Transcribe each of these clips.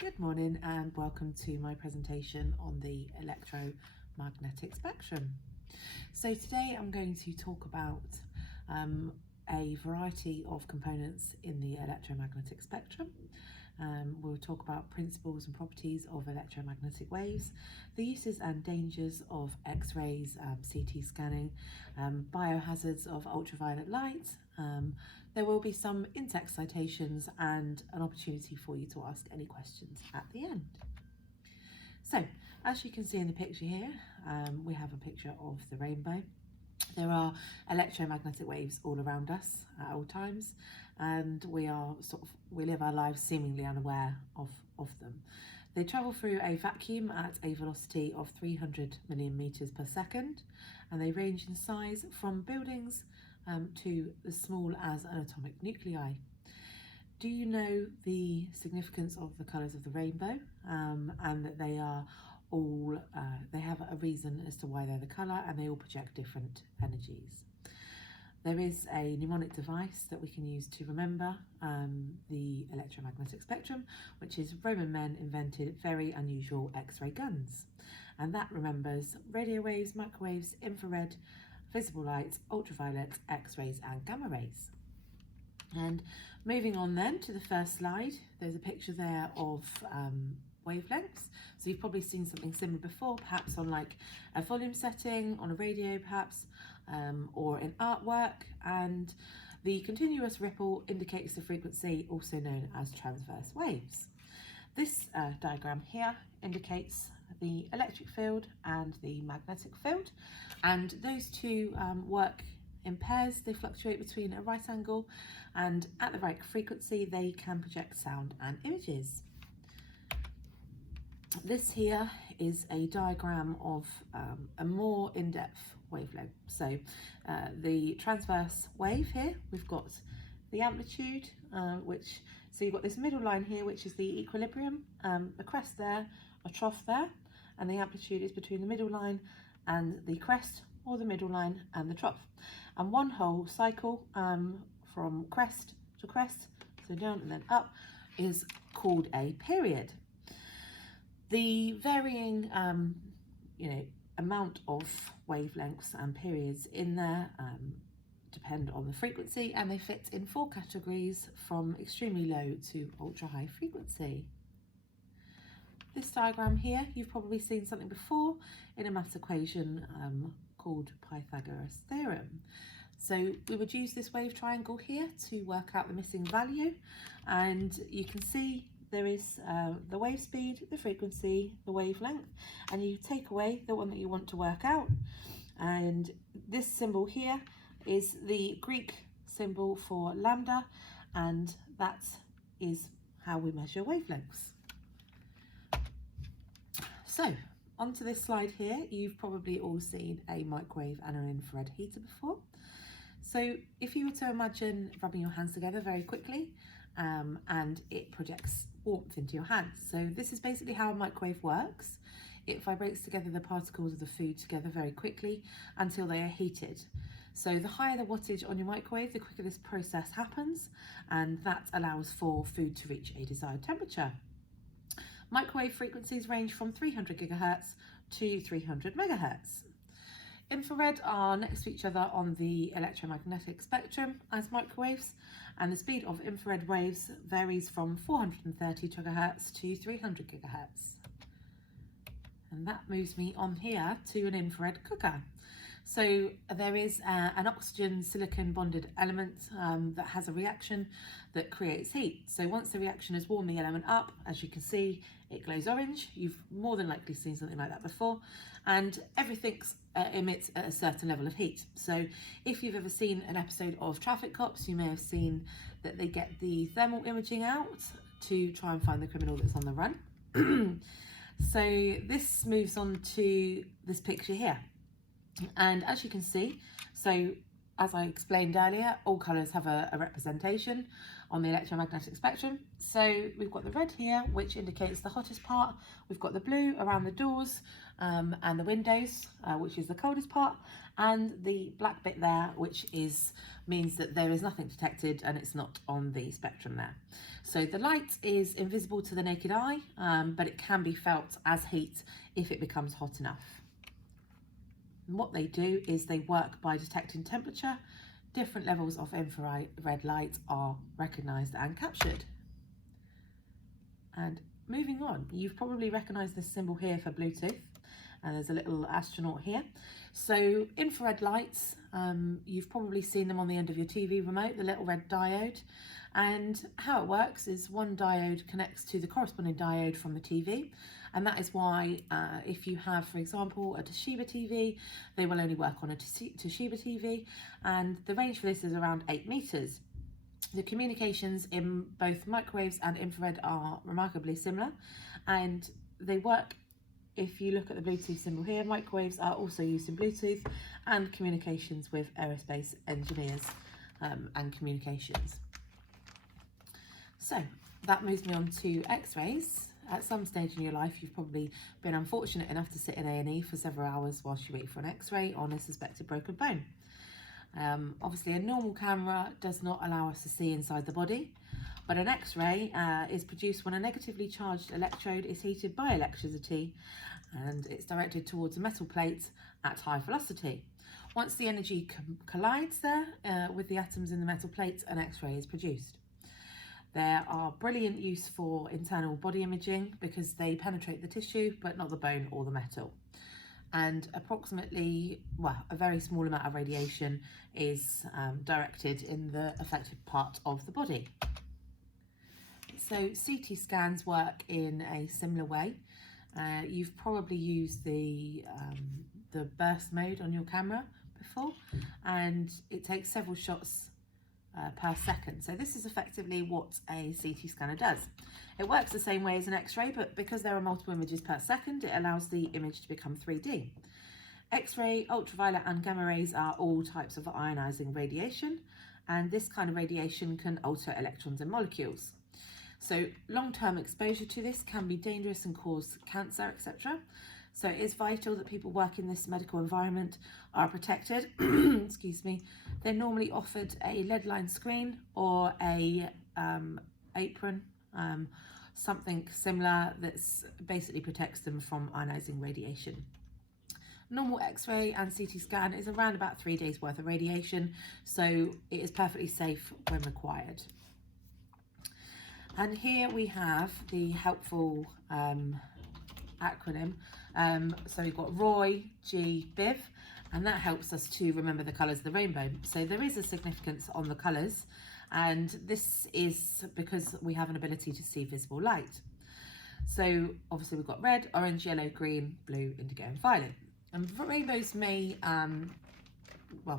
Good morning and welcome to my presentation on the electromagnetic spectrum. So today I'm going to talk about a variety of components in the electromagnetic spectrum. We'll talk about principles and properties of electromagnetic waves, the uses and dangers of X-rays, CT scanning, biohazards of ultraviolet light. There will be some in-text citations and an opportunity for you to ask any questions at the end. So, as you can see in the picture here, we have a picture of the rainbow. There are electromagnetic waves all around us at all times, and we live our lives seemingly unaware of them. They travel through a vacuum at a velocity of 300 million meters per second, and they range in size from buildings to as small as an atomic nuclei. Do you know the significance of the colours of the rainbow, and that they are all, they have a reason as to why they're the colour, and they all project different energies. There is a mnemonic device that we can use to remember the electromagnetic spectrum, which is Roman men invented very unusual X-ray guns, and that remembers radio waves, microwaves, infrared, visible light, ultraviolet, X-rays and gamma rays. And moving on then to the first slide, there's a picture there of wavelengths. So you've probably seen something similar before, perhaps on like a volume setting, on a radio perhaps, or in artwork. And the continuous ripple indicates the frequency, also known as transverse waves. This diagram here indicates the electric field and the magnetic field, and those two work in pairs. They fluctuate between a right angle, and at the right frequency they can project sound and images. This here is a diagram of a more in-depth wavelength. So the transverse wave here, we've got the amplitude, so you've got this middle line here, which is the equilibrium, a crest there, a trough there, and the amplitude is between the middle line and the crest, or the middle line and the trough. And one whole cycle from crest to crest, so down and then up, is called a period. The varying amount of wavelengths and periods in there depend on the frequency, and they fit in 4 categories from extremely low to ultra high frequency. This diagram here, you've probably seen something before in a maths equation called Pythagoras theorem. So we would use this wave triangle here to work out the missing value, and you can see there is the wave speed, the frequency, the wavelength, and you take away the one that you want to work out. And this symbol here is the Greek symbol for lambda, and that is how we measure wavelengths. So, onto this slide here, you've probably all seen a microwave and an infrared heater before. So if you were to imagine rubbing your hands together very quickly, and it projects warmth into your hands. So this is basically how a microwave works. It vibrates together the particles of the food together very quickly until they are heated. So the higher the wattage on your microwave, the quicker this process happens, and that allows for food to reach a desired temperature. Microwave frequencies range from 300 gigahertz to 300 megahertz. Infrared are next to each other on the electromagnetic spectrum as microwaves, and the speed of infrared waves varies from 430 gigahertz to 300 gigahertz. And that moves me on here to an infrared cooker. So there is an oxygen silicon bonded element that has a reaction that creates heat. So once the reaction has warmed the element up, as you can see, it glows orange. You've more than likely seen something like that before, and everything emits at a certain level of heat. So if you've ever seen an episode of Traffic Cops, you may have seen that they get the thermal imaging out to try and find the criminal that's on the run. So this moves on to this picture here. And as you can see, so as I explained earlier, all colours have a representation on the electromagnetic spectrum. So we've got the red here, which indicates the hottest part. We've got the blue around the doors and the windows, which is the coldest part, and the black bit there, which means that there is nothing detected and it's not on the spectrum there. So the light is invisible to the naked eye, but it can be felt as heat if it becomes hot enough. And what they do is they work by detecting temperature. Different levels of infrared light are recognised and captured. And moving on, you've probably recognised this symbol here for Bluetooth, and there's a little astronaut here. So infrared lights, you've probably seen them on the end of your TV remote, the little red diode. And how it works is one diode connects to the corresponding diode from the TV, and that is why if you have, for example, a Toshiba TV, they will only work on a Toshiba TV, and the range for this is around 8 meters. The communications in both microwaves and infrared are remarkably similar, and they work. If you look at the Bluetooth symbol here, microwaves are also used in Bluetooth and communications with aerospace engineers and communications. So that moves me on to X-rays. At some stage in your life, you've probably been unfortunate enough to sit in A&E for several hours whilst you wait for an X-ray on a suspected broken bone. Obviously, a normal camera does not allow us to see inside the body, but an X-ray is produced when a negatively charged electrode is heated by electricity and it's directed towards a metal plate at high velocity. Once the energy collides there with the atoms in the metal plate, an X-ray is produced. There are brilliant use for internal body imaging because they penetrate the tissue but not the bone or the metal. And approximately, a very small amount of radiation is directed in the affected part of the body. So CT scans work in a similar way. You've probably used the burst mode on your camera before, and it takes several shots per second. So this is effectively what a CT scanner does. It works the same way as an X-ray, but because there are multiple images per second, it allows the image to become 3D. X-ray, ultraviolet and gamma rays are all types of ionizing radiation, and this kind of radiation can alter electrons and molecules. So long-term exposure to this can be dangerous and cause cancer, etc. So it is vital that people work in this medical environment are protected. Excuse me. They're normally offered a lead-lined screen or a apron, something similar that basically protects them from ionizing radiation. Normal X-ray and CT scan is around about 3 days worth of radiation, so it is perfectly safe when required. And here we have the helpful acronym. So we've got ROY, G, BIV, and that helps us to remember the colours of the rainbow. So there is a significance on the colours, and this is because we have an ability to see visible light. So obviously we've got red, orange, yellow, green, blue, indigo and violet. And rainbows may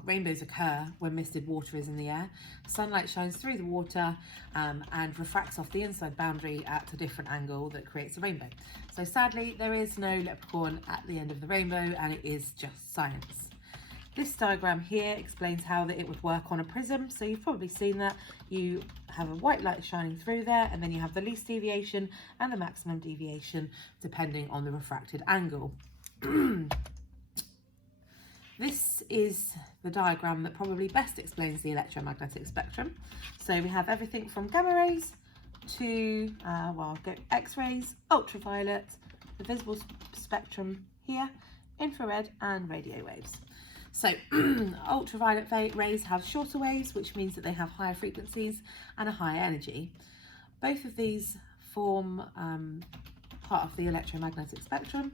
rainbows occur when misted water is in the air. Sunlight shines through the water and refracts off the inside boundary at a different angle that creates a rainbow. So sadly, there is no leprechaun at the end of the rainbow, and it is just science. This diagram here explains how it would work on a prism. So you've probably seen that. You have a white light shining through there, and then you have the least deviation and the maximum deviation depending on the refracted angle. This is the diagram that probably best explains the electromagnetic spectrum. So we have everything from gamma rays to X-rays, ultraviolet, the visible spectrum here, infrared and radio waves. So ultraviolet rays have shorter waves, which means that they have higher frequencies and a higher energy. Both of these form part of the electromagnetic spectrum,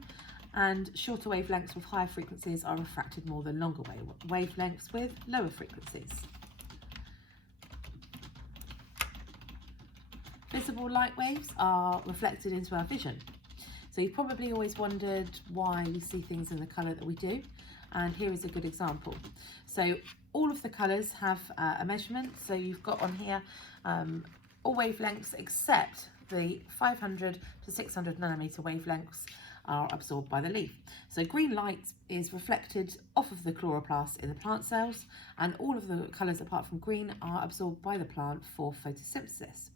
and shorter wavelengths with higher frequencies are refracted more than longer wavelengths with lower frequencies. Visible light waves are reflected into our vision. So you've probably always wondered why we see things in the colour that we do, and here is a good example. So all of the colours have a measurement. So you've got on here all wavelengths except the 500 to 600 nanometer wavelengths are absorbed by the leaf. So green light is reflected off of the chloroplast in the plant cells, and all of the colours apart from green are absorbed by the plant for photosynthesis.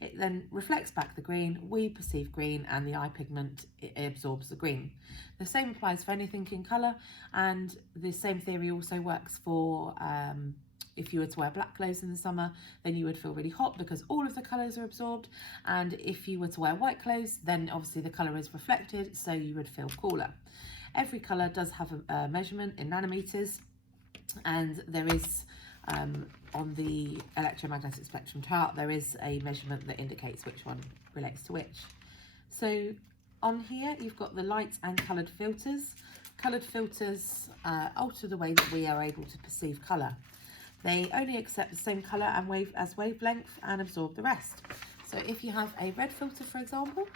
It then reflects back the green, we perceive green, and the eye pigment absorbs the green. The same applies for anything in colour, and the same theory also works for if you were to wear black clothes in the summer, then you would feel really hot because all of the colours are absorbed, and if you were to wear white clothes, then obviously the colour is reflected, so you would feel cooler. Every colour does have a measurement in nanometers, and there is on the electromagnetic spectrum chart, there is a measurement that indicates which one relates to which. So on here, you've got the light and coloured filters. Coloured filters alter the way that we are able to perceive colour. They only accept the same colour and wavelength and absorb the rest. So if you have a red filter, for example,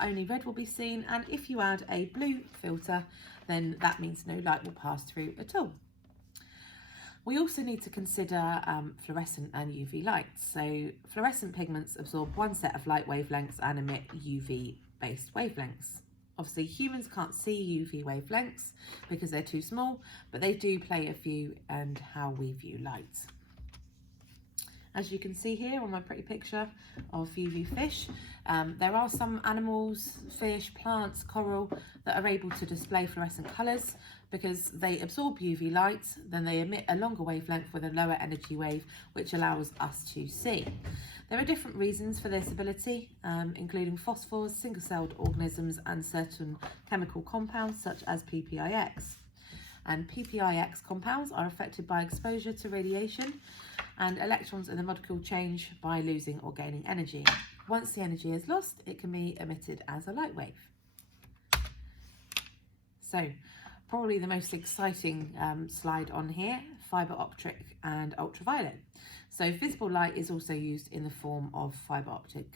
only red will be seen, and if you add a blue filter, then that means no light will pass through at all. We also need to consider fluorescent and UV lights. So fluorescent pigments absorb one set of light wavelengths and emit UV-based wavelengths. Obviously, humans can't see UV wavelengths because they're too small, but they do play a view in how we view light. As you can see here on my pretty picture of UV fish, there are some animals, fish, plants, coral that are able to display fluorescent colours because they absorb UV light, then they emit a longer wavelength with a lower energy wave, which allows us to see. There are different reasons for this ability, including phosphors, single-celled organisms, and certain chemical compounds such as PPIX. And PPIX compounds are affected by exposure to radiation, and electrons in the molecule change by losing or gaining energy. Once the energy is lost, it can be emitted as a light wave. So, probably the most exciting slide on here, fibre optic and ultraviolet. So visible light is also used in the form of fibre optic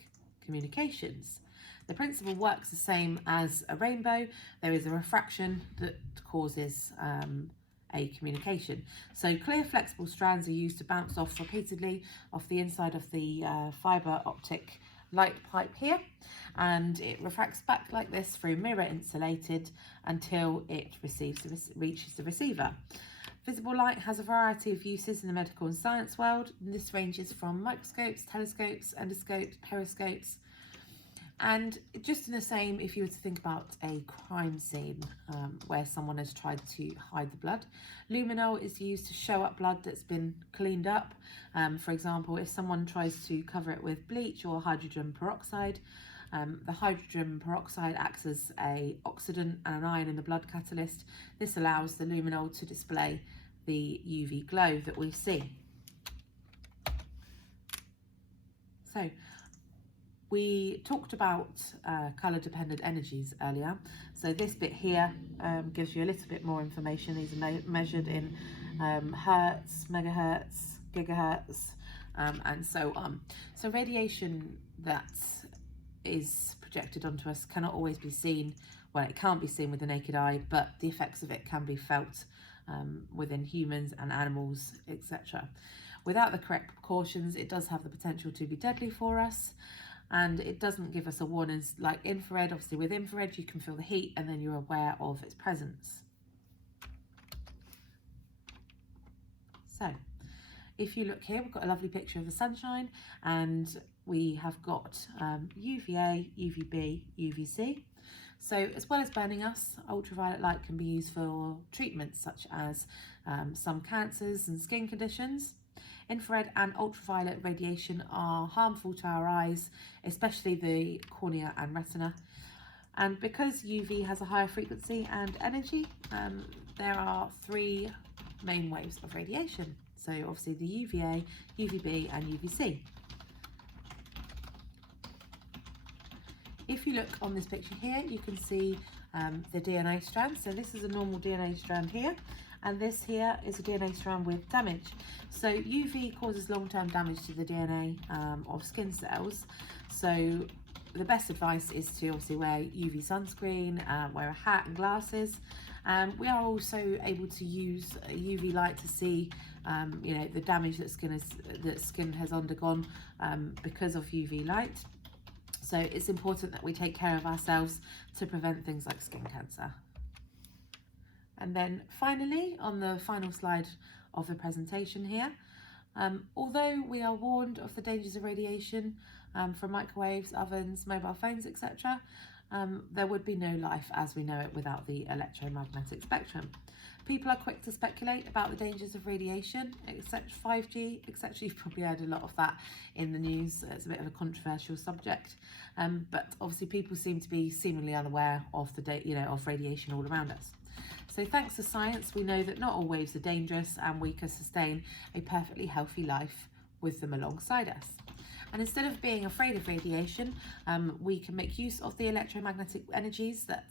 communications. The principle works the same as a rainbow. There is a refraction that causes a communication. So clear flexible strands are used to bounce off repeatedly off the inside of the fibre optic light pipe here, and it refracts back like this through mirror insulated until it reaches the receiver. Visible light has a variety of uses in the medical and science world. This ranges from microscopes, telescopes, endoscopes, periscopes. And just in the same, if you were to think about a crime scene where someone has tried to hide the blood, luminol is used to show up blood that's been cleaned up. For example, if someone tries to cover it with bleach or hydrogen peroxide, the hydrogen peroxide acts as an oxidant and an ion in the blood catalyst. This allows the luminol to display the UV glow that we see. So, we talked about colour dependent energies earlier. So this bit here gives you a little bit more information. These are measured in hertz, megahertz, gigahertz, and so on. So radiation that is projected onto us cannot always be seen. Well, it can't be seen with the naked eye, but the effects of it can be felt within humans and animals, etc. Without the correct precautions, it does have the potential to be deadly for us. And it doesn't give us a warning like infrared. Obviously with infrared you can feel the heat and then you're aware of its presence. So if you look here, we've got a lovely picture of the sunshine, and we have got UVA, UVB, UVC. So as well as burning us, ultraviolet light can be used for treatments such as some cancers and skin conditions. Infrared and ultraviolet radiation are harmful to our eyes, especially the cornea and retina. And because UV has a higher frequency and energy, there are three main waves of radiation. So obviously the UVA, UVB and UVC. If you look on this picture here, you can see the DNA strand. So this is a normal DNA strand here, and this here is a DNA strand with damage. So UV causes long-term damage to the DNA of skin cells. So the best advice is to obviously wear UV sunscreen, wear a hat and glasses. We are also able to use UV light to see you know, the damage that skin has undergone because of UV light. So it's important that we take care of ourselves to prevent things like skin cancer. And then finally, on the final slide of the presentation here, although we are warned of the dangers of radiation from microwaves, ovens, mobile phones, etc., there would be no life as we know it without the electromagnetic spectrum. People are quick to speculate about the dangers of radiation, except 5G, etc. You've probably heard a lot of that in the news. It's a bit of a controversial subject, but obviously people seem to be seemingly unaware of of radiation all around us. So thanks to science, we know that not all waves are dangerous and we can sustain a perfectly healthy life with them alongside us. And instead of being afraid of radiation, we can make use of the electromagnetic energies that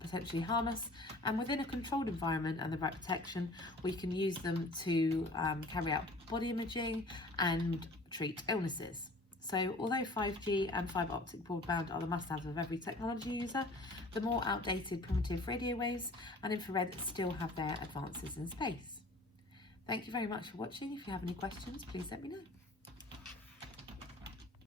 potentially harm us, and within a controlled environment and the right protection, we can use them to carry out body imaging and treat illnesses. So although 5G and fibre optic broadband are the must-haves of every technology user, the more outdated primitive radio waves and infrared still have their advances in space. Thank you very much for watching. If you have any questions, please let me know.